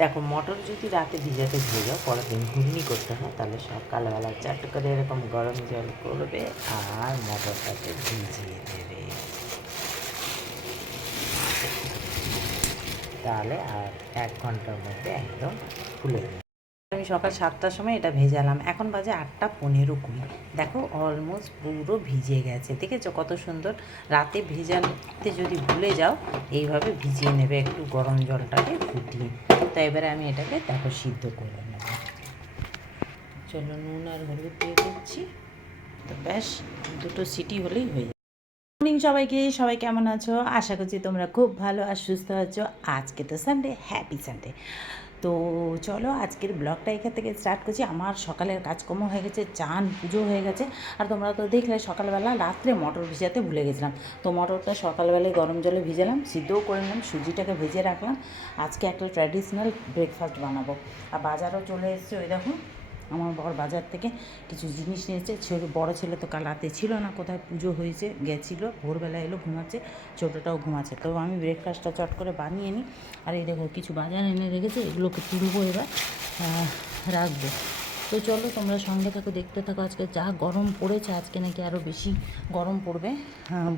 দেখো মটর যদি রাতে ভিজাতে ভেজাও পরের দিন ঘুগনি করতে হয় তাহলে সকালবেলা চাট করে এরকম গরম জল করবে আর মটরটাকে ভিজিয়ে দেবে, তাহলে আর 1 ঘন্টার মধ্যে একদম ফুলে যাবে। আমি সকাল 7টার সময় এটা ভেজালাম, এখন বাজে 8:15-20। দেখো অলমোস্ট পুরো ভিজে গেছে, দেখেছো কত সুন্দর। রাতে ভেজাতে যদি ভুলে যাও এইভাবে ভিজিয়ে নেবে একটু গরম জলটাকে ফুটিয়ে। তো এবারে আমি এটাকে দেখো সিদ্ধ করে নেব। চলো নুন আর হলুদ দিয়ে দিচ্ছি, তো ব্যাস 2টো সিটি হলেই হয়ে যাবে। মর্নিং সবাইকে, সবাই কেমন আছো? আশা করছি তোমরা খুব ভালো আর সুস্থ আছো। আজকে তো সানডে, হ্যাপি সানডে। তো চলো আজকের ব্লগটা এখান থেকে স্টার্ট করছি। আমার সকালের কাজকর্ম হয়ে গেছে, চান পুজো হয়ে গেছে। আর তোমরা তো দেখলে সকালবেলা রাত্রে মটর ভিজাতে ভুলে গেছিলাম, তো মটরটা সকালবেলায় গরম জলে ভিজালাম, সিদ্ধও করে নিলাম, সুজিটাকে ভেজে রাখলাম। আজকে একটা ট্র্যাডিশনাল ব্রেকফাস্ট বানাবো। আর বাজারও চলে এসছে, ওই দেখো আমার বর বাজার থেকে কিছু জিনিস নিয়েছে। বড় ছেলে তো কাল রাতে ছিল না, কোথায় পুজো হয়েছে গেছিলো, ভোরবেলা এলো, ঘুমাচ্ছে, ছোটোটাও ঘুমাচ্ছে। তো আমি ব্রেকফাস্টটা চট করে বানিয়ে নিই। আর এই দেখো কিছু বাজার এনে রেখেছে, এগুলোকে তুলবো, এবার রাখবো। তো চলো তোমরা সঙ্গে থাকো, দেখতে থাকো। আজকে যা গরম পড়েছে, আজকে নাকি আরও বেশি গরম পড়বে,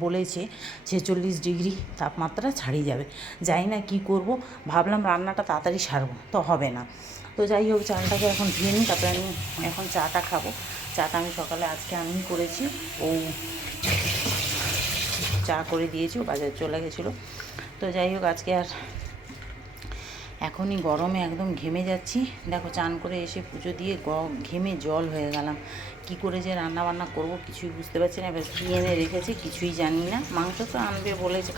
বলেছে 46 ডিগ্রি তাপমাত্রা ছাড়িয়ে যাবে। জানি না কী করব, ভাবলাম রান্নাটা তাড়াতাড়ি সারবো, তো হবে না। তো যাই হোক, চালটাকে এখন ধুয়ে নিই, তারপরে আমি এখন চাটা খাবো। চাটা আমি সকালে আজকে আমিই করেছি, ও চা করে দিয়েছি, ও বাজারে চলে গেছিলো। তো যাই হোক, আজকে আর এখনই গরমে একদম ঘেমে যাচ্ছি। দেখো চান করে এসে পুজো দিয়ে ঘেমে জল হয়ে গেলাম। কি করে যে রান্না বান্না করব কিছুই বুঝতে পারছি না। এবার কী এনে রেখেছি কিছুই জানি না। মাংস তো আনবে বলেছে,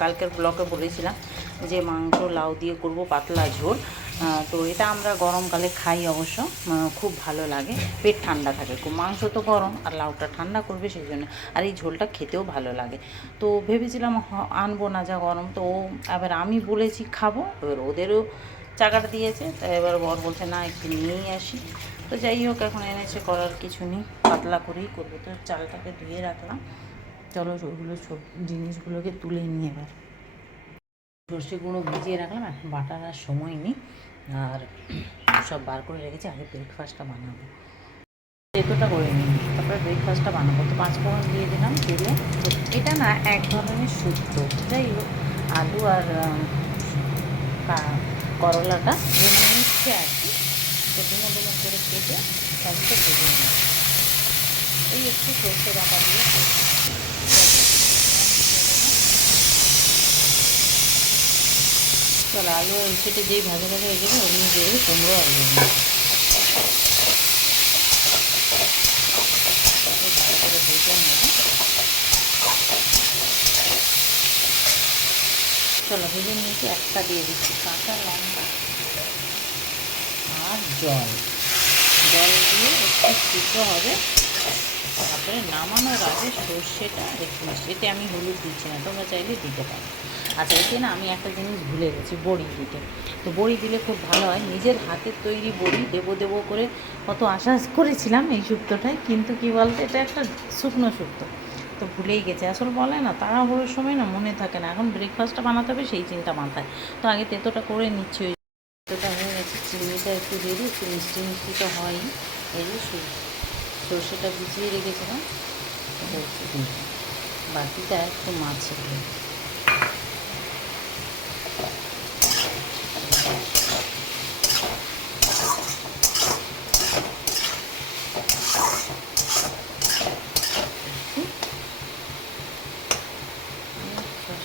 কালকের ব্লগে বলেছিলাম যে মাংস লাউ দিয়ে করব পাতলা ঝোল। তো এটা আমরা গরমকালে খাই অবশ্য, খুব ভালো লাগে, পেট ঠান্ডা থাকে খুব। মাংস তো গরম আর লাউটা ঠান্ডা করবে সেই জন্য, আর এই ঝোলটা খেতেও ভালো লাগে। তো ভেবেছিলাম আনবো না, যা গরম। তো এবার আমি বলেছি খাবো, এবার ওদেরও চাকাটা দিয়েছে, তাই এবার বর বলছে না একটু নিয়েই আসি। তো যাই হোক, এখন এনেছে, করার কিছু নেই, পাতলা করেই করবো। তো চালটাকে ধুয়ে রাখলাম, চলো ওইগুলো সব জিনিসগুলোকে তুলে নিয়ে এবার সর্ষে গুঁড়ো ভিজিয়ে রাখলাম, এখন বাটার আর সময় নেই, আর সব বার করে রেখেছি। আগে ব্রেকফাস্টটা বানাবো, এতটা করে নিই, তারপরে ব্রেকফাস্টটা বানাবো। তো 5 ফোড়ন দিয়ে দিলাম তেলে। তো এটা না এক ধরনের শুক্তো, যাই হোক আলু আর করলাটা ভেঙে নিচ্ছে আর কি। তো ডুমো ডুমো করে কেটে তারপরে ভেজে নিই, এই একটু সর্ষে বাটা দিয়ে চলো আলু আর সেটা যেই ভাজা ভাজা হয়ে যাবে ওগুলো দিয়ে কুমড়ো আর ভালো করে ভেজে নেব। চলো ভেজে নিয়েছি, একটা দিয়ে দিচ্ছি কাঁচা লঙ্কা আর জল দিয়ে একটু সিদ্ধ হবে। তারপরে নামানোর আগে সর্ষেটা একটু মিষ্টি, এতে আমি হলুদ দিচ্ছি না, তোমরা চাইলে দিতে পারো। আচ্ছা, এতে না আমি একটা জিনিস ভুলে গেছি, বড়ি দিতে। তো বড়ি দিলে খুব ভালো হয়, নিজের হাতের তৈরি বড়ি দেবো করে কত আশা করেছিলাম এই শুক্তোটায়, কিন্তু কী বলতো এটা একটা শুকনো শুক্তো, তো ভুলেই গেছে। আসলে বলে না তাড়াহুড়োর সময় না মনে থাকে না, এখন ব্রেকফাস্টটা বানাতে হবে সেই চিন্তা মাথায়। তো আগে তেতোটা করে নিচ্ছি, ওই তেতোটা হয়ে গেছে, চিনিটা একটু দিয়ে দিই, একটু মিষ্টি মিষ্টি তো হয়ই। এই যে সর্ষেটা ভিজিয়ে রেখেছিলাম, এটা একটু দিই, বাকিটা একটু মাছের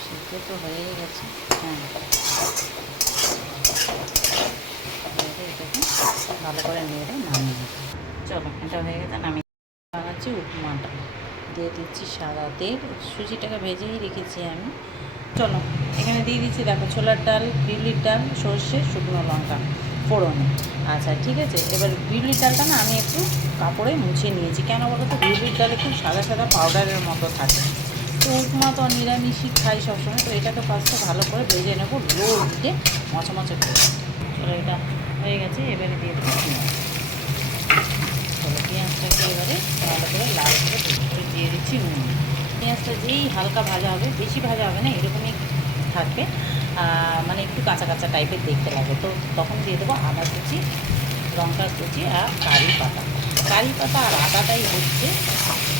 সিদ্ধ তো হয়ে গেছে। হ্যাঁ, এটাকে ভালো করে নেড়ে নামিয়ে, চলো এটা হয়ে গেছে, নামিয়ে বানাচ্ছি উপমাটা। দিয়ে দিচ্ছি সাদা তেল, সুজিটাকে ভেজেই রেখেছি আমি। চলো এখানে দিয়ে দিচ্ছি, দেখো ছোলার ডাল, বিউলির ডাল, সর্ষে, শুকনো লঙ্কা ফোড়নে। আচ্ছা ঠিক আছে, এবার বিউলির ডালটা না আমি একটু কাপড়ে মুছিয়ে নিয়েছি, কেন বলো তো, বিউলির ডাল একটু সাদা সাদা পাউডারের মতো থাকে। তো উপমা তো নিরামিষই খাই সবসময়, তো এটাকে ফার্স্টে ভালো করে ভেজে নেবো লো হিটে, মচমচে করে। চলো এটা হয়ে গেছে, এবারে দিয়ে দেবো পেঁয়াজ। চলো পেঁয়াজটাকে এবারে ভালো করে লাল করে দিয়ে দিচ্ছি নুন। পেঁয়াজটা যেই হালকা ভাজা হবে, বেশি ভাজা হবে না, এরকমই থাকবে। মানে একটু কাঁচা কাঁচা টাইপের দেখতে লাগে, তো তখন দিয়ে দেবো আদা কুচি, লঙ্কার কুচি আর কারি পাতা। কারি পাতা আর আদাটাই হচ্ছে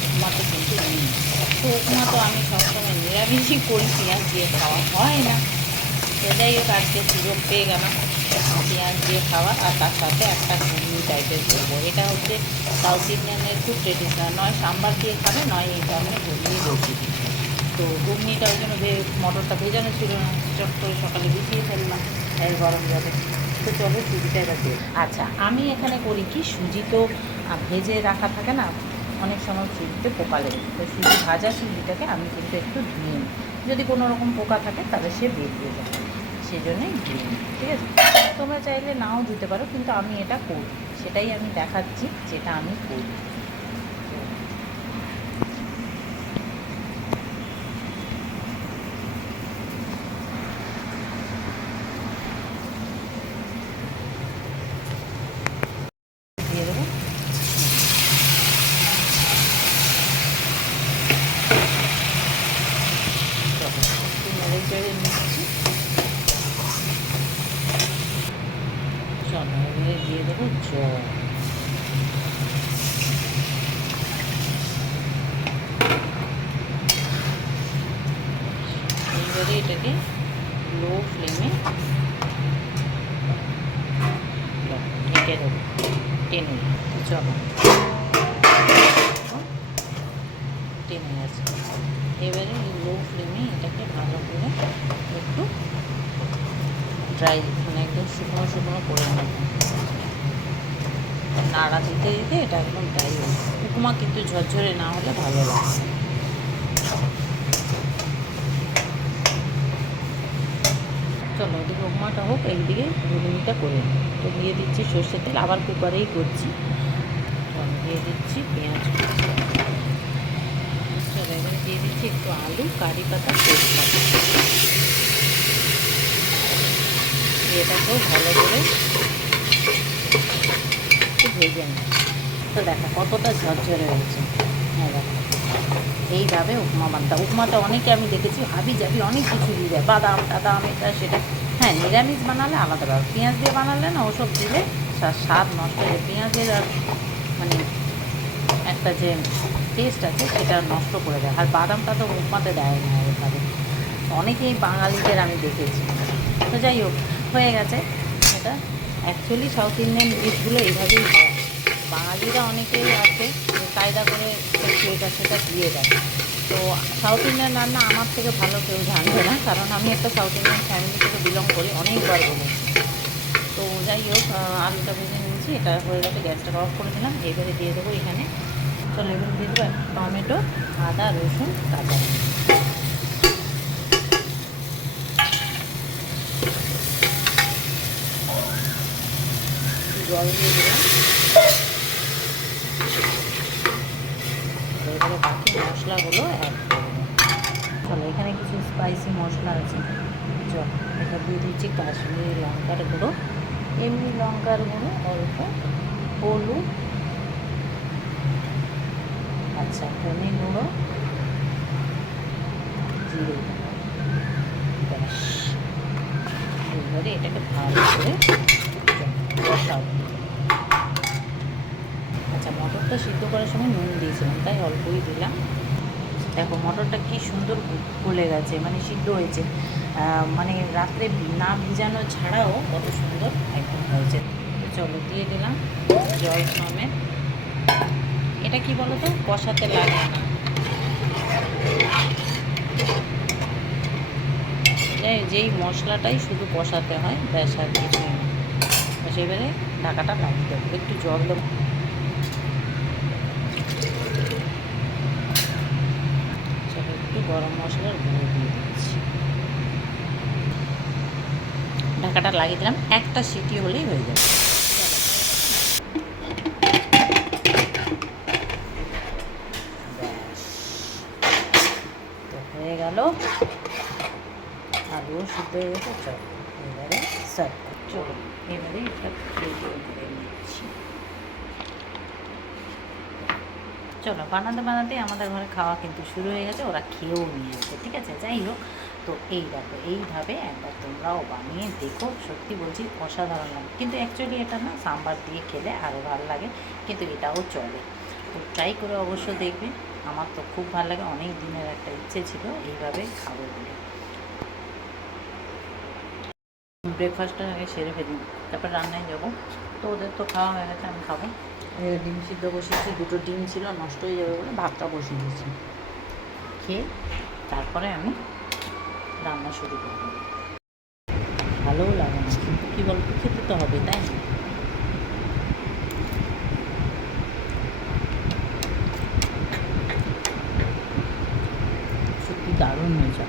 উপমাতে কিন্তু নেই। তো উপমা তো আমি সবসময় নিরামিষই করি, পেঁয়াজ দিয়ে খাওয়া হয় না। তো যাই হোক, আজকে সুযোগ পেয়ে গেলাম পেঁয়াজ দিয়ে খাওয়া, আর তার সাথে একটা ঘুগনি টাইপের করবো। এটা হচ্ছে সাউথ ইন্ডিয়ানের খুব ট্রেডিশনাল, নয় সাম্বার দিয়ে খাবে, নয় এই ধরনের ঘুগনি রেসিপি। তো ঘুগনিটা ওই জন্য মটরটা ভেজানো ছিল না, চট করে সকালে ভিজিয়ে ফেললাম এর গরম জলে। তো চলো সুজিটা এবার দিয়ে, আচ্ছা আমি এখানে করি কি, সুজি তো ভেজে রাখা থাকে না, অনেক সময় সুজিতে পোকা লেগে, তো সুজি ভাজা সুজিটাকে আমি কিন্তু একটু ধুয়ে নিই, যদি কোনো রকম পোকা থাকে তাহলে সে বেরিয়ে যায়, সেই জন্যই ধুয়ে নিই। ঠিক আছে, তোমরা চাইলে নাও ধুতে পারো, কিন্তু আমি এটা করি, সেটাই আমি দেখাচ্ছি যেটা আমি করি। দিয়ে দেবো নেড়ে চেড়ে নিচ্ছি। চলো এবারে দিয়ে দেবো জল। এইবারে এটাকে লো ফ্লেমে ঢেকে দেবো, টেনে। চলো টেনে গেছে। এবারে লো ফ্লেমে এটাকে ভালো করে একটু ড্রাই, মানে একদম শুকনো শুকনো করে নেব, নাড়া দিতে দিতে এটা একদম ড্রাই হবে। উপমা কিন্তু ঝরঝরে না হলে ভালো লাগে। চলো ওদিকে উপমাটা হোক, এইদিকে ঘুগনিটা করে নিই। তো দিয়ে দিচ্ছি সর্ষের তেল, আবার কুকারেই করছি। দিয়ে দিচ্ছি পেঁয়াজ কুচি। চলো এবারে দিয়ে দিচ্ছি একটু আলু, কারি পাতা, তেজপাতা, এটাকেও ভালো করে একটু ভেজে নিই। তো দেখো কতটা ঝরঝরে হয়েছে। হ্যাঁ দেখো, এইভাবে উপমা বানতে। উপমাতে অনেকে আমি দেখেছি হাবি জাবি অনেক কিছু দিয়ে দেয়, বাদাম টাদাম এটা সেটা। হ্যাঁ, নিরামিষ বানালে আলাদা ব্যাপার, পেঁয়াজ দিয়ে বানালে না ওসব দিলে স্বাদ নষ্ট হয়ে যায়। পেঁয়াজের আর মানে একটা যে টেস্ট আছে সেটা নষ্ট করে দেয়, আর বাদামটা তো উপমাতে দেয় না এভাবে, অনেকেই বাঙালিদের আমি দেখেছি। তো যাই হোক, হয়ে গেছে এটা। অ্যাকচুয়ালি সাউথ ইন্ডিয়ান ডিশগুলো এইভাবেই হয়, বাঙালিরা অনেকেই আছে যে কায়দা করে একটু এটা সেটা দিয়ে দেয়। তো সাউথ ইন্ডিয়ান রান্না আমার থেকে ভালো কেউ জানবে না, কারণ আমি একটা সাউথ ইন্ডিয়ান ফ্যামিলি থেকে বিলং করি, অনেকবার বলেছি। তো যাই হোক, আলুটা ভেজে নিয়েছি, এটা হয়ে গেছে, গ্যাসটা অফ করে দিলাম। এবারে দিয়ে দেবো এখানে, চলো এবারে দিয়ে দেবো টমেটো, আদা, রসুন, কাঁচা জল দিয়ে দিলাম। এবারে বাকি মশলাগুলো অ্যাড করবো। চলো এখানে কিছু স্পাইসি মশলা আছে, চল এটা দিয়ে দিচ্ছি কাশ্মীরি লঙ্কার গুঁড়ো, এমনি লঙ্কার গুঁড়ো অল্প, হলুদ, আচ্ছা ধনে গুঁড়ো, জিরে, ব্যাস। এবারে এটাকে ভালো করে বসাবো। আচ্ছা, মটরটা সিদ্ধ করার সময় নুন দিয়েছিলাম, তাই অল্পই দিলাম। দেখো মটরটা কি সুন্দর গলে গেছে, মানে সিদ্ধ হয়েছে, মানে রাত্রে না ভিজানো ছাড়াও কত সুন্দর একদম হয়েছে। চলো দিয়ে দিলাম জল সমেত। এটা কি বলো তো, কষাতে লাগে না, যেই মশলাটাই শুধু কষাতে হয়, ব্যাস আর কিছুই না। এবারে ঢাকাটা লাগিয়ে দেবো, একটু জল দেবো, একটু গরম মশলার গুঁড়ো দিয়ে দিচ্ছি, ঢাকাটা লাগিয়ে দিলাম, একটা সিটি হলেই হয়ে যাবে। তো হয়ে গেল, আলুও সিদ্ধ হয়ে গেছে। চলো এবারে সার্ভ চলো এবারে এটা করে নিচ্ছি। চলো বানাতে বানাতে আমাদের ঘরে খাওয়া কিন্তু শুরু হয়ে গেছে, ওরা খেয়েও নিয়েছে। ঠিক আছে, যাই হোক, তো এই দেখো, এইভাবে একবার তোমরাও বানিয়ে দেখো, সত্যি বলছি অসাধারণ লাগে। কিন্তু অ্যাকচুয়ালি এটা না সাম্বার দিয়ে খেলে আরও ভালো লাগে, কিন্তু এটাও চলে। তো ট্রাই করে অবশ্য দেখবে। আমার তো খুব ভালো লাগে, অনেক দিনের একটা ইচ্ছে ছিল এইভাবে খাবো বলে। ব্রেকফাস্টটা আগে সেরে ফেলি, তারপর রান্নায় যাবো। তো ওদের তো খাওয়া হয়ে গেছে, আমি খাবো। ডিম সিদ্ধ বসিয়েছি, 2টো ডিম ছিল, নষ্ট হয়ে যাবে বলে ভাতটা বসিয়ে দিয়েছি। খেয়ে তারপরে আমি রান্না শুরু করবো। ভালোও লাগে না, কিন্তু কী বলতো, খেতে তো হবে, তাই না? সত্যি দারুণ হয়েছে।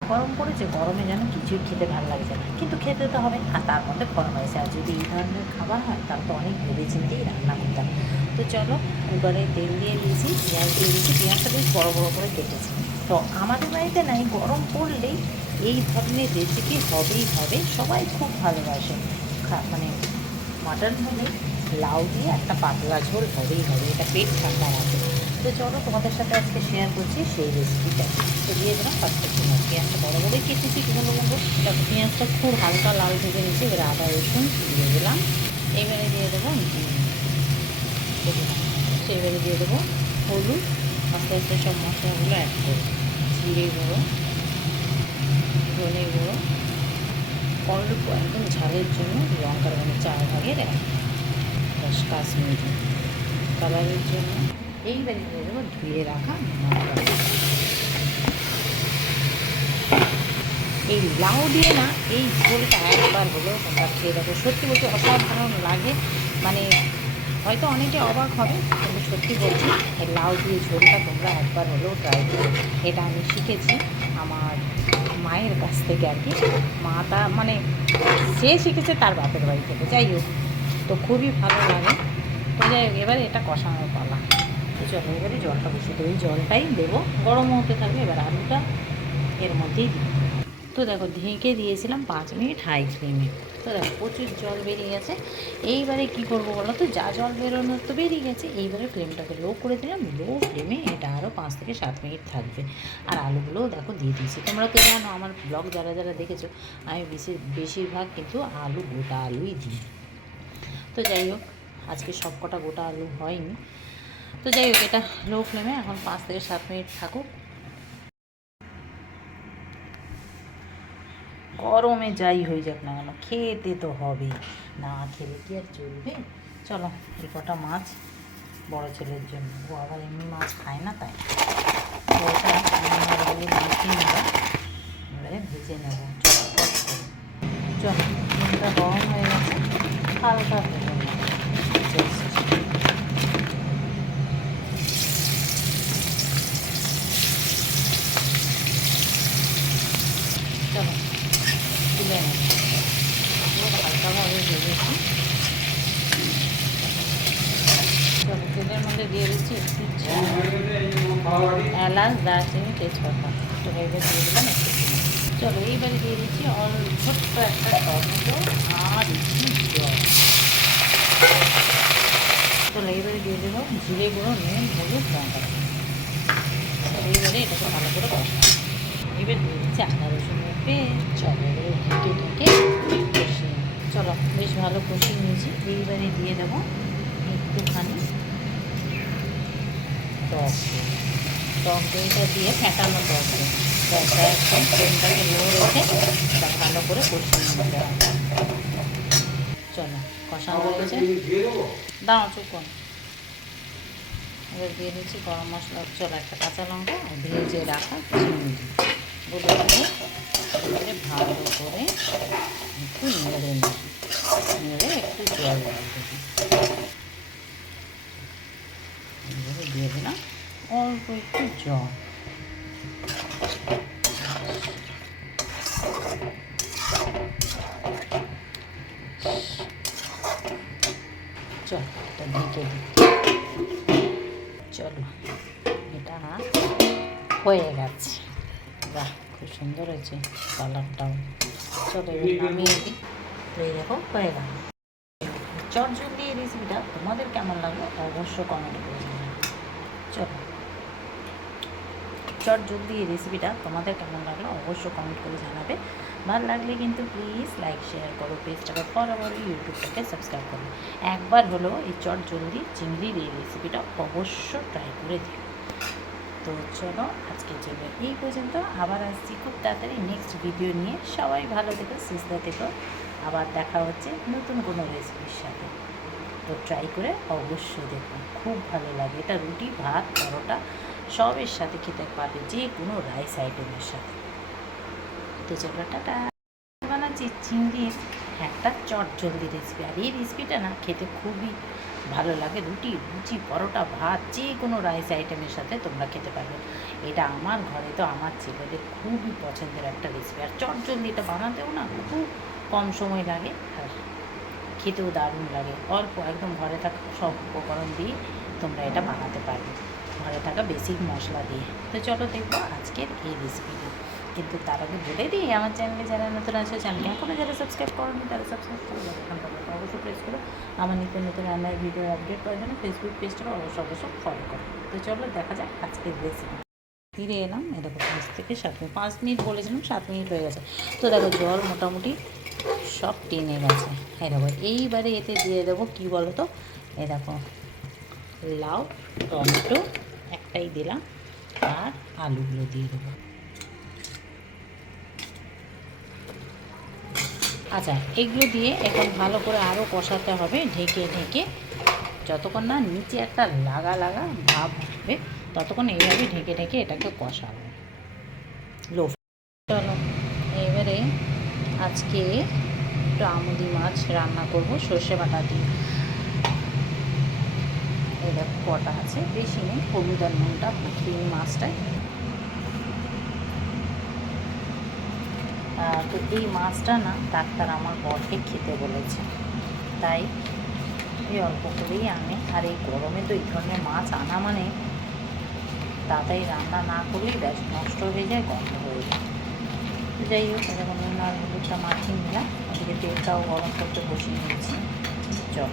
গরম পড়েছে, গরমে যেন কিছুই খেতে ভালো লাগছে না, কিন্তু খেতে তো হবে। আর তার মধ্যে ফরমাইশে, আর যদি এই ধরনের খাবার হয় তাহলে তো অনেক ভেবে চিন্তেই রান্না করতাম। তো চলো, কুকারে তেল দিয়ে দিয়েছি, পেঁয়াজ দিয়ে দিয়েছি, পেঁয়াজটা বেশ বড় বড় করে কেটেছি। তো আমাদের বাড়িতে নাই, গরম পড়লেই এই ধরনের রেসিপি হবেই হবে, সবাই খুব ভালোবাসে। মানে মাটন হলে লাউ দিয়ে একটা পাতলা ঝোল হবেই হবে, এটা পেট ঠান্ডা রাখে। তো চলো, তোমাদের সাথে আজকে শেয়ার করছি সেই রেসিপিটা। তো দিয়ে দিলাম পাঁচটা পেঁয়াজ, পেঁয়াজটা বড়ো বড়োই কেটেছি কুমড়ো কুমড়ো। দেখো পেঁয়াজটা খুব হালকা লাল ভেজে নিয়েছি। এবারে আদা রসুন দিয়ে দিলাম। এবারে দিয়ে দেবো এবারে দিয়ে দেবো হলুদ। আস্তে আস্তে সব মশলাগুলো অ্যাড করবো। জিরে গুঁড়ো, ধনে গুঁড়ো, অল্প একদম ঝালের জন্য লঙ্কার মানে 4 ভাগের 1 কাশ্মীরি কালারের জন্য। এইবারে দিয়ে দেবো ধুয়ে রাখা মশলা। এই লাউ দিয়ে না এই ঝোলটা একবার হলেও তোমরা খেয়ে দেখো, সত্যি বলছি অসাধারণ লাগে। মানে হয়তো অনেকে অবাক হবে, কিন্তু সত্যি বলছি এই লাউ দিয়ে ঝোলটা তোমরা একবার হলেও ট্রাই করো। এটা আমি শিখেছি আমার মায়ের কাছ থেকে আর কি। মাটা মানে সে শিখেছে তার বাপের বাড়ি থেকে, যাই হোক। তো খুবই ভালো লাগে। তো যাই হোক, এবারে এটা কষানোর পালা। তো চলো, এবারে জলটা বসিয়ে দেবো, এই জলটাই দেবো, গরমও হতে থাকবে। এবার আলুটা এর মধ্যেই দিই। তো দেখো, ঢেকে দিয়েছিলাম 5 মিনিট হাই ফ্লেমে। তো দেখো প্রচুর জল বেরিয়ে গেছে। এইবারে কি করবো বলো তো, যা জল বেরোনোর তো বেরিয়ে গেছে। এইবারে ফ্লেমটাকে লো করে দিলাম। লো ফ্লেমে এটা আরও 5 থেকে 7 মিনিট থাকবে। আর আলুগুলোও দেখো দিয়ে দিয়েছি। তোমরা তো জানো আমার ব্লগ যারা যারা দেখেছো, আমি বেশিরভাগ কিন্তু আলু গোটা আলুই দিই। তো যাই হোক, আজকে সব কটা গোটা আলু হয়নি। তো যাই হোক, এটা লো ফ্লেমে এখন 5 থেকে 7 মিনিট থাকুক। গরমে যাই হয়ে যাক না কেন, খেতে তো হবে, না খেলে কি আর চলবে। চলো, এই কটা মাছ বড় ছেলের জন্য, ও আবার এমনি মাছ খায় না, তাই ওটা মাছ কিনে এবারে ভেজে নেবো। চলো, তেলটা গরম হয়ে গেছে, হালকা ভেজে নেবো। চলো তুলে নেব, হালকাভাবে ভেজেছি। চলো, তেলের মধ্যে দিয়ে দিচ্ছি একটু এলাচ, দারচিনি, তেজপাতা, একটু ভেবে দিয়ে দিলাম একটু। চলো, এইবারে দিয়ে দিচ্ছি ছোট্ট একটা টমেটো আর একটু জল। চলো এইবারে দিয়ে দেবো জিরে গুঁড়ো, নুন, হলুদ, লঙ্কা। এইবারে এটাকে ভালো করে কষা। এবার দিয়ে দিচ্ছি আদা রসুনের পেস্ট। চলো এবারে ঢেকে কষিয়ে। চলো বেশ ভালো কষিয়ে নিয়েছি। এইবারে দিয়ে দেবো একটুখানি টক দই। টক দইটা দিয়ে ফেটানো টক দই। গ্যাসটা একদম ফ্লেমটাকে লো রেখে ভালো করে কষিয়ে নিতে হবে। চলো কষানো হয়ে গেছে, দাও চুপ। এবার দিয়ে দিচ্ছি গরম মশলা, চলো একটা কাঁচা লঙ্কা আর ভেজে রাখা চিংড়ি গুলো দিয়ে এবারে ভালো করে একটু নেড়ে একটু জল লাগবে। এবারে দিয়ে দিলাম অল্প একটু জল। চল এটা ঢেকে দিই। চলো এটা হয়ে গেছে। বাহ খুব সুন্দর হয়েছে কালারটাও। চলো এবার নামিয়ে দিই। তো এই দেখো হয়ে গেল চটজলদি। এই রেসিপিটা তোমাদের কেমন লাগলো অবশ্য কমেন্ট করে জানাবে। চলো চটজলদি এই রেসিপিটা তোমাদের কেমন লাগলো অবশ্য কমেন্ট করে জানাবে। ভালো লাগলে কিন্তু প্লিজ লাইক শেয়ার করো, পেজটাকে ফলো করো, ইউটিউবটাকে সাবস্ক্রাইব করো। একবার হলো এই চটজলদি চিংড়ির এই রেসিপিটা অবশ্য ট্রাই করে দিও। তো চলো আজকে চলো এই পর্যন্ত। আবার আসছি খুব তাড়াতাড়ি নেক্সট ভিডিও নিয়ে। সবাই ভালো থেকো, সুস্থ থেকো। আবার দেখা হচ্ছে নতুন কোনো রেসিপির সাথে। তো ট্রাই করে অবশ্যই দেখো, খুব ভালো লাগে। এটা রুটি, ভাত, পরোটা সবের সাথে খেতে পারবে, যে কোনো রাইস আইটেমের সাথে। তো চলো টাটা। বানাচ্ছি চিংড়ির একটা চটজলদি রেসিপি। আর এই রেসিপিটা না খেতে খুবই ভালো লাগে। রুটি, লুচি, পরোটা, ভাত যে কোনো রাইস আইটেমের সাথে তোমরা খেতে পারবে। এটা আমার ঘরে তো আমার ছেলেদের খুবই পছন্দের একটা রেসিপি। আর চটজলদি এটা বানাতেও না খুব কম সময় লাগে আর খেতেও দারুণ লাগে। অল্প একদম ঘরে থাকা সব উপকরণ দিয়ে তোমরা এটা বানাতে পারবে, ঘরে থাকা বেসিক মশলা দিয়ে। তো চলো দেখবো আজকের এই রেসিপিটা। কিন্তু তার আগে বলে দিই, আমার চ্যানেলে যারা নতুন আছে, চ্যানেলকে এখনও যারা সাবস্ক্রাইব করেনি তারা সাবস্ক্রাইব করে অবশ্যই প্রেস করো। আমার নিত্য নতুন রান্নার ভিডিও আপডেট পাওয়ার জন্য ফেসবুক পেজটাকে অবশ্যই ফলো করো। তো চলো দেখা যাক আজকের রেসিপি। ফিরে এলাম। এই দেখো 5 থেকে 7 মিনিট, 5 মিনিট বলেছিলাম 7 মিনিট হয়ে গেছে। তো দেখো জল মোটামুটি সব টেনে গেছে। এই দেখো এইবারে এতে দিয়ে দেবো কী বলো তো, এই দেখো লাউ, টমেটো একটাই দিলাম আর আলুগুলো দিয়ে দেবো। আচ্ছা এগুলো দিয়ে এখন ভালো করে আরও কষাতে হবে ঢেকে যতক্ষণ না নিচে একটা লাগা ভাব হবে ততক্ষণ এইভাবে ঢেকে এটাকে কষাবো লো। চলো এবারে আজকে একটু আমুদি মাছ রান্না করব সর্ষে বাটা দিয়ে। এই দেখো কটা আছে, বেশি নেই, হলুদ আর নুনটা মাখিয়ে মাছটায়। তো এই মাছটা না ডাক্তার আমার বরকে খেতে বলেছে, তাই এই অল্প করেই আনে। আর এই গরমে তো এই ধরনের মাছ আনা মানে তাড়াতাড়ি রান্না না করলেই ব্যাস নষ্ট হয়ে যায়, গন্ধ হয়ে যায়। তো যাই হোক যখন নুন আর হলুদটা মাখিয়ে নিলাম, ওদিকে তেলটাও গরম করতে বসিয়ে নিয়েছি। চলো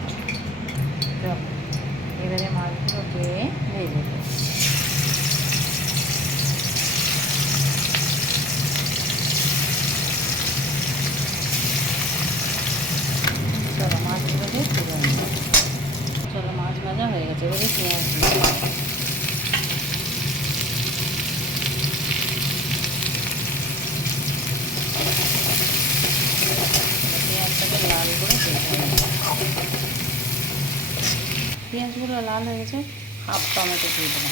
এবারে মাছগুলোকে ভেজে দেবো। চলো মাছগুলোকে তুলে নিই। চলো মাছ ভাজা হয়ে গেছে, এবারে পেঁয়াজ দিয়ে পেঁয়াজটাকে লাল করে ভেজে নিই। পেঁয়াজগুলো লাল হয়ে গেছে, হাফ টমেটো দিয়ে দেবো।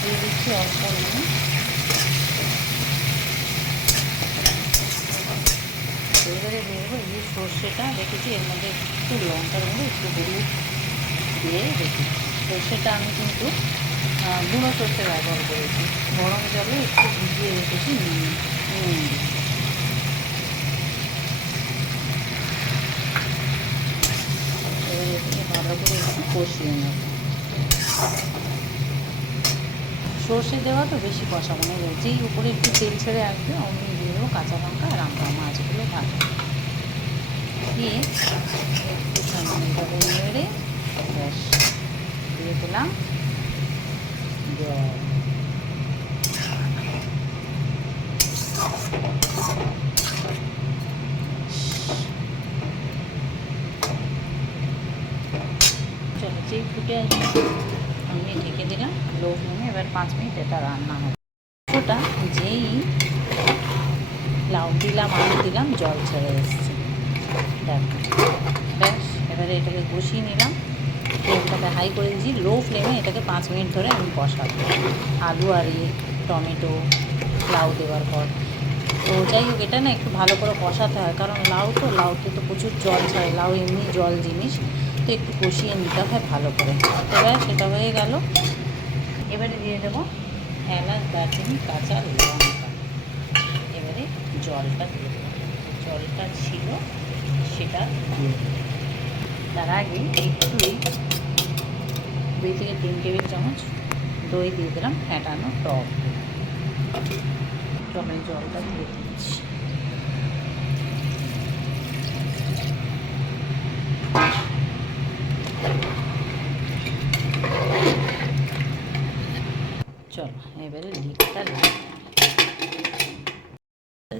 দিয়ে দিচ্ছি অল্প নুন। এবারে দেবো এই সর্ষেটা রেখেছি, এর মধ্যে একটু লঙ্কার মধ্যে একটু হলুদ দিয়ে রেখেছি। সর্ষেটা আমি কিন্তু গুঁড়ো সর্ষে ব্যবহার করেছি, গরম জলে একটু ভিজিয়ে রেখেছি নুন দিয়ে। এবারে এটাকে ভালো করে একটু কষিয়ে নেব। সর্ষে দেওয়া তো বেশি কষাবো না, যেই উপরে একটু তেল ছেড়ে আসবে অমনি দিয়ে দেবো কাঁচা লঙ্কা আর আমরা মাছগুলো ভাজবো দিয়ে একটুখানি এটাকে নেড়ে ব্যাস দিয়ে দিলাম জল। চলো যেই ফুটে আসবে আমি ঢেকে দিলাম লো ফ্লেমে, এবার 5 মিনিট এটা রান্না হবে। ওটা যেই লাউ দিলাম আলু দিলাম জল ছেড়ে এসছে, দেখো ব্যাস। এবারে এটাকে কষিয়ে নিলাম, ফ্লেমটাকে হাই করে দিয়েছি, লো ফ্লেমে এটাকে 5 মিনিট ধরে আমি কষাবো আলু আর টমেটো লাউ দেওয়ার পর। তো যাই হোক এটা না একটু ভালো করে কষাতে হয়, কারণ লাউতে তো প্রচুর জল ছাড়ে, লাউ এমনি জল জিনিস, তো একটু কষিয়ে নিতে হয় ভালো করে। এবার সেটা হয়ে গেল, এবারে দিয়ে দেবো এলাচ দারচিনি কাঁচা লঙ্কা। এবারে জলটা দিয়ে দেবো, জলটা ছিল সেটা দিয়ে দেবো। তার আগে একটুই 2 থেকে 3 টেবিল চামচ দই দিয়ে দিলাম, ফ্যাটানো টক। টমেটো জলটা দিয়ে দিচ্ছি। চলো এবারে লিডটা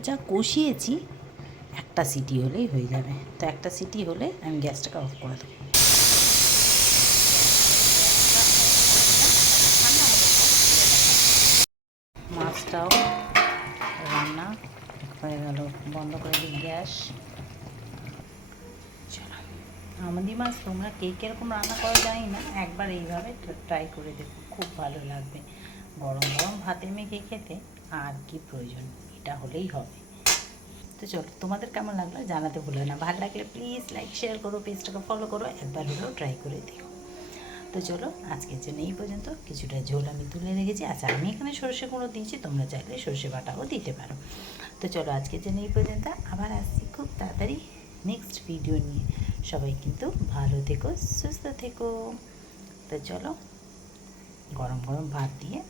যা কষিয়েছি একটা সিটি হলেই হয়ে যাবে, তো একটা সিটি হলে আমি গ্যাসটাকে অফ করে দেবো। মাছটাও রান্না হয়ে গেল, বন্ধ করে দিই গ্যাস। চলো আমদি মাছ তোমরা কে কীরকম রান্না করা জানি না, একবার এইভাবে ট্রাই করে দেখো, খুব ভালো লাগবে। গরম গরম ভাতে মেখে খেতে আর কি প্রয়োজন, এটা হলেই হবে। তো চলো তোমাদের কেমন লাগলো জানাতে ভুলো না, ভালো লাগলে প্লিজ লাইক শেয়ার করো, পেজটাকে ফলো করো, একবার হলেও ট্রাই করে দিও। তো চলো আজকের জন্য এই পর্যন্ত। কিছুটা ঝোল আমি তুলে রেখেছি, আচ্ছা আমি এখানে সর্ষে গুঁড়ো দিয়েছি, তোমরা চাইলে সর্ষে বাটাও দিতে পারো। তো চলো আজকের জন্য এই পর্যন্ত, আবার আসছি খুব তাড়াতাড়ি নেক্সট ভিডিও নিয়ে। সবাই কিন্তু ভালো থেকো, সুস্থ থেকো। তো চলো গরম গরম ভাত দিয়ে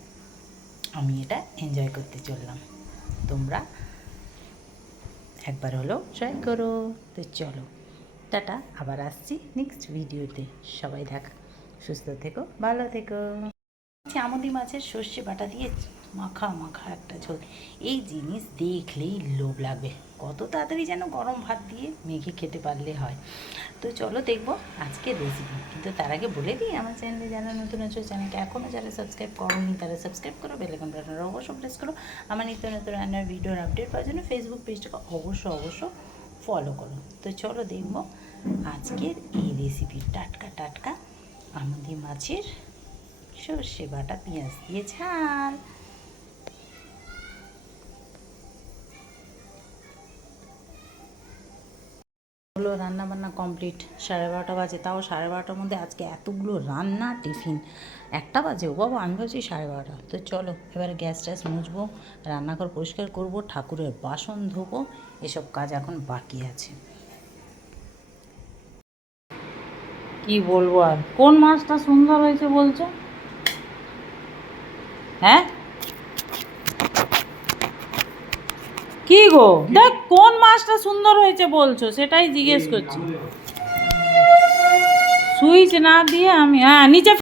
আমি এটা এনজয় করতে চললাম, তোমরা একবার হলেও ট্রাই করো। তো চলো টাটা, আবার আসছি নেক্সট ভিডিওতে। সবাই সুস্থ থেকো, ভালো থেকো। আমদি মাছের সর্ষে বাটা দিয়ে মাখা মাখা একটা ঝোল, এই জিনিস দেখলেই লোভ লাগবে, কত তাড়াতাড়ি যেন গরম ভাত দিয়ে মেখে খেতে পারলে হয়। তো চলো দেখবো আজকের রেসিপি, কিন্তু তার আগে বলে দিই আমার চ্যানেলে যারা নতুন আছো, চ্যানেলকে এখনও যারা সাবস্ক্রাইব করোনি তারা সাবস্ক্রাইব করো, বেল আইকন বাটনটা অবশ্যই প্রেস করো। আমার নিত্য নতুন রান্নার ভিডিওর আপডেট পাওয়ার জন্য ফেসবুক পেজটাকে অবশ্যই ফলো করো। তো চলো দেখবো আজকের এই রেসিপি, টাটকা টাটকা আমদি মাছের সর্ষে বাটা পেঁয়াজ দিয়ে ঝাল। হলো রান্না বান্না কমপ্লিট, 12:30 বাজে, তাও 12:30টার মধ্যে আজকে এতগুলো রান্না, টিফিন 1টা বাজে, ও বাবা আমি ভাবছি 12:30। তো চলো এবারে গ্যাস ট্যাস মুছবো, রান্নাঘর পরিষ্কার করব, ঠাকুরের বাসন ধোবো, এসব কাজ এখন বাকি আছে। কি বলবো আর, কোন মাছটা সুন্দর হয়েছে বলছো? হ্যাঁ কি গো, দেখ কোন মাছটা সুন্দর হয়েছে বলছো সেটাই জিজ্ঞেস করছি। সুইচ না দিয়ে আমি নিচে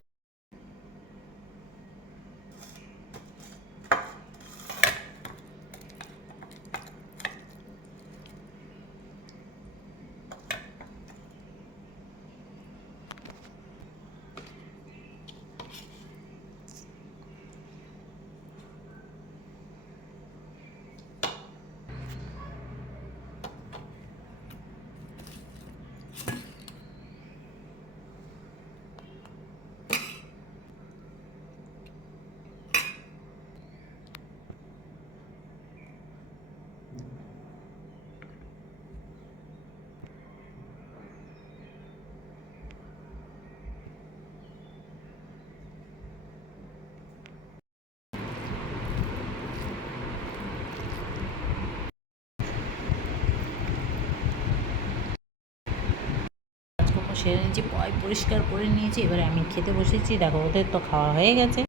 সেরে নিয়েছি, পরিষ্কার করে নিয়েছি, এবারে আমি খেতে বসেছি। দেখো ওদের তো খাওয়া হয়ে গেছে,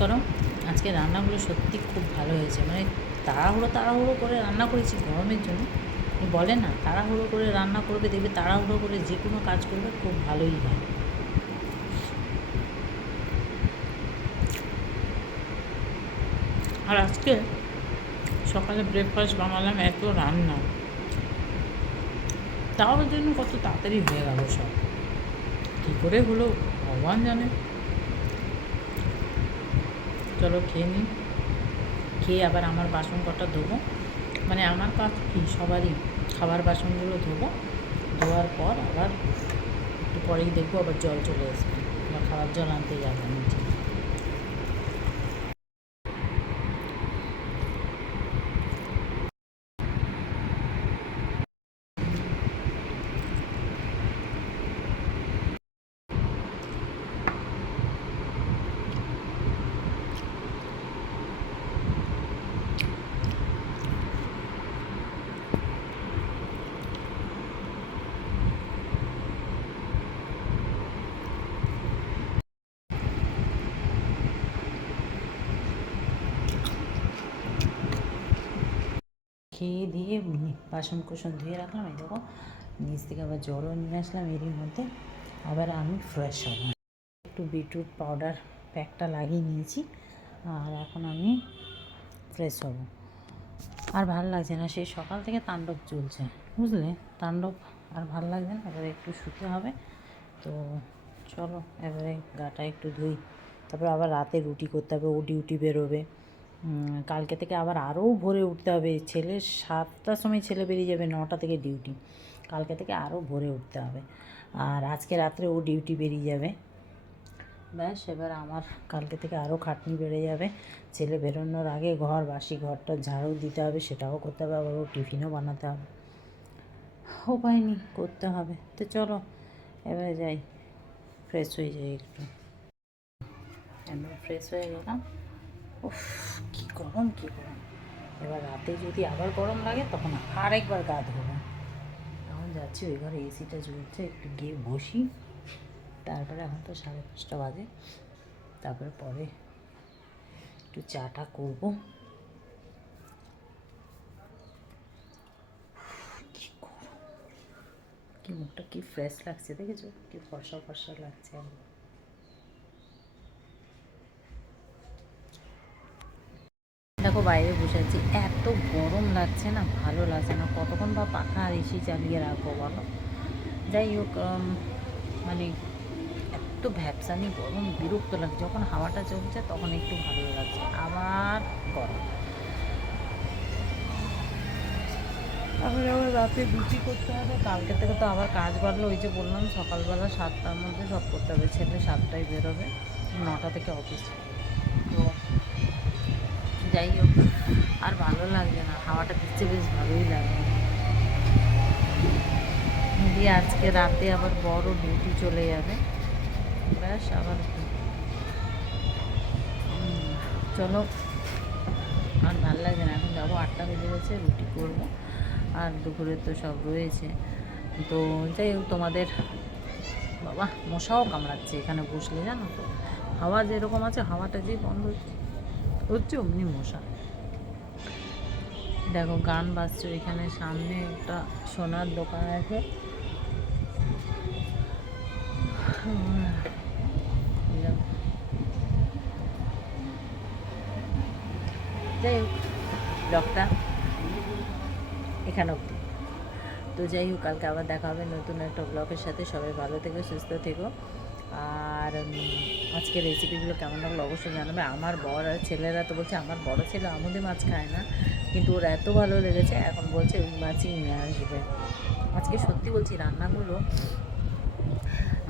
করো আজকে রান্নাগুলো সত্যি খুব ভালো হয়েছে, মানে তাড়াহুড়ো করে রান্না করেছি গরমের জন্য। বলে না তাড়াহুড়ো করে রান্না করবে, দেখবে তাড়াহুড়ো করে যে কোনো কাজ করবে খুব ভালোই হয়। আর আজকে সকালে ব্রেকফাস্ট বানালাম, এত রান্না, তাও জন্য কত তাড়াতাড়ি হয়ে গেল সব, কী করে হলো ভগবান জানে। চলো খেয়ে নিই, খেয়ে আবার আমার বাসন কটা ধোবো, মানে আমার কাজ কি সবারই, খাবার বাসনগুলো ধোবো, ধোয়ার পর আবার একটু পরেই দেখবো আবার জল চলে আসবে, আবার খাবার জল আনতে যাবো নিচে। খেয়ে দিয়ে বাসন কোসন ধুয়ে রাখলাম, এই দেখো নিচ থেকে আবার জলও নিয়ে আসলাম, এরই মধ্যে আবার আমি ফ্রেশ হব। একটু বিটরুট পাউডার প্যাকটা লাগিয়ে নিয়েছি, আর এখন আমি ফ্রেশ হব। আর ভালো লাগছে না, সেই সকাল থেকে তাণ্ডব চলছে, বুঝলে, তাণ্ডব আর ভালো লাগছে না, এবারে একটু শুতে হবে। তো চলো এবারে গাটা একটু ধুই, তারপরে আবার রাতে রুটি করতে হবে, ও ডিউটি বেরোবে। কালকে থেকে আবার আরও ভোরে উঠতে হবে, ছেলের 7টার সময় ছেলে বেরিয়ে যাবে, 9টা থেকে ডিউটি, কালকে থেকে আরও ভোরে উঠতে হবে। আর আজকে রাত্রে ও ডিউটি বেরিয়ে যাবে, ব্যাস এবার আমার কালকে থেকে আরও খাটনি বেড়ে যাবে। ছেলে বেরোনোর আগে বাসি ঘরটা ঝাড়ু দিতে হবে, সেটাও করতে হবে, আবার ও টিফিনও বানাতে হবে, উপায় নেই, করতে হবে। তো চলো এবারে যাই, ফ্রেশ হয়ে যাই একটু। একদম ফ্রেশ হয়ে গেলাম। উফ, কী গরম কী গরম। এবার রাতে যদি আবার গরম লাগে তখন আরেকবার গা ধোবো। এখন যাচ্ছি ওই ঘরে, এসিটা চলছে, একটু গিয়ে বসি, তারপরে এখন তো 5:30 বাজে, তারপরে পরে একটু চাটা করবো। কী গরম, কি মুখটা কি ফ্রেশ লাগছে, দেখেছো কি ফর্সা ফর্সা লাগছে একদম। দেখো বাইরে বসে আছি, এত গরম লাগছে না, ভালো লাগছে না, কতক্ষণ বা পাখা আর এসি চালিয়ে রাখবো বলো। যাই হোক, মানে এত ভ্যাপসানি গরম, বিরক্ত লাগছে, যখন হাওয়াটা চলছে তখন একটু ভালো লাগছে, আবার গরম। তারপরে আবার রাতে রুটি করতে হবে, কালকে থেকে তো আবার কাজ বাড়লো, ওই যে বললাম সকালবেলা 7টার মধ্যে সব করতে হবে, ছেলে 7টায় বেরোবে, 9টা থেকে অফিস। তো যাই হোক, আর ভালো লাগছে না, হাওয়াটা দিচ্ছে বেশ ভালোই লাগে। দিয়ে আজকে রাতে আবার বড় ডিউটি চলে যাবে, ব্যাস আবার চলো, আর ভালো লাগছে না, এখন যাবো, 8টা বেজে গেছে, রুটি করবো, আর দুপুরে তো সব রয়েছে। তো যাই হোক, তোমাদের বাবা মশাও কামড়াচ্ছে এখানে বসলে, জানো তো, হাওয়া যেরকম আছে, হাওয়াটা যেই বন্ধ হচ্ছে অমনি মশা। দেখো গান বাজছে, এখানে সামনে একটা সোনার দোকান আছে, যাই হোক ব্লগটা এখানে অবধি। তো যাই হোক, কালকে আবার দেখা হবে নতুন একটা ব্লগের সাথে, সবাই ভালো থেকো, সুস্থ থেকো। আর আজকের রেসিপিগুলো কেমন লাগলো অবশ্যই জানাবে। আমার বর আর ছেলেরা তো বলছে, আমার বড় ছেলে আমুদি মাছ খায় না, কিন্তু ওর এত ভালো লেগেছে, এখন বলছে ওই মাছই নিয়ে আসবে। আজকে সত্যি বলছি রান্নাগুলো,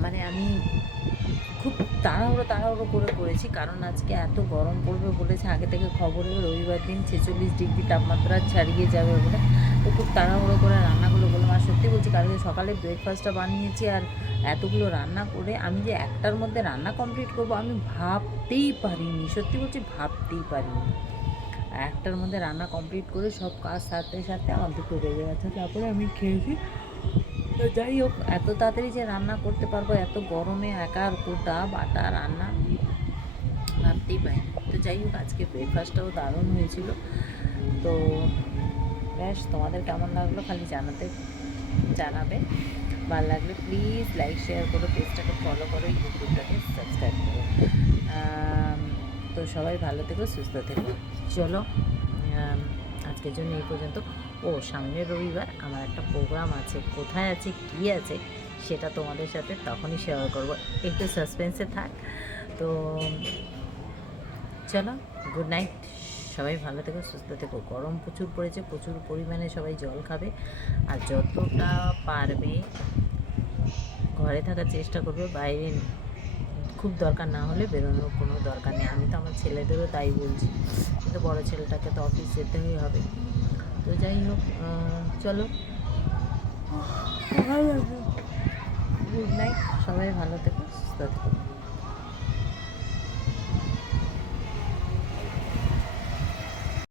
মানে আমি খুব তাড়াহুড়ো করে করেছি, কারণ আজকে এত গরম পড়বে বলেছে আগে থেকে খবরে, রবিবার দিন 46 ডিগ্রি তাপমাত্রা ছাড়িয়ে যাবে বলে, তো খুব তাড়াহুড়ো করে রান্নাগুলো করলাম। আর সত্যি বলছি কালকে সকালে ব্রেকফাস্টটা বানিয়েছি, আর এতগুলো রান্না করে আমি যে 1টার মধ্যে রান্না কমপ্লিট করবো আমি ভাবতেই পারিনি, সত্যি বলছি ভাবতেই পারিনি। 1টার মধ্যে রান্না কমপ্লিট করে সব কাজ সারতে সারতে আমার 2টো বেজে গেছে, তারপরে আমি খেয়েছি। তো যাই হোক, এত তাড়াতাড়ি যে রান্না করতে পারবো এত গরমে, একা কোটা বাটা রান্না ভাবতেই পারিনি। তো যাই হোক, আজকে ব্রেকফাস্টটাও দারুণ হয়েছিল। তো ব্যাস, তোমাদের কেমন লাগলো খালি জানাবে। ভালো লাগলে প্লিজ লাইক শেয়ার করো, পেজটাকে ফলো করো, ইউটিউবটাকে সাবস্ক্রাইব করো। তো সবাই ভালো থেকো, সুস্থ থেকো। চলো, আজকের জন্য এই পর্যন্ত। সামনের রবিবার আমার একটা প্রোগ্রাম আছে, কোথায় আছে কী আছে সেটা তোমাদের সাথে তখনই শেয়ার করবো, একটু সাসপেন্সে থাক। তো চলো, গুড নাইট, সবাই ভালো থেকো, সুস্থ থেকো। গরম প্রচুর পড়েছে, প্রচুর পরিমাণে সবাই জল খাবে, আর যতটা পারবে ঘরে থাকার চেষ্টা করবে, বাইরে খুব দরকার না হলে বেরোনোর কোনো দরকার নেই। আমি তো আমার ছেলেদেরও তাই বলছি, কিন্তু বড় ছেলেটাকে তো অফিস যেতেই হবে। তো যাই হোক, চলো, গুড নাইট, সবাই ভালো থেকো, সুস্থ থেকো।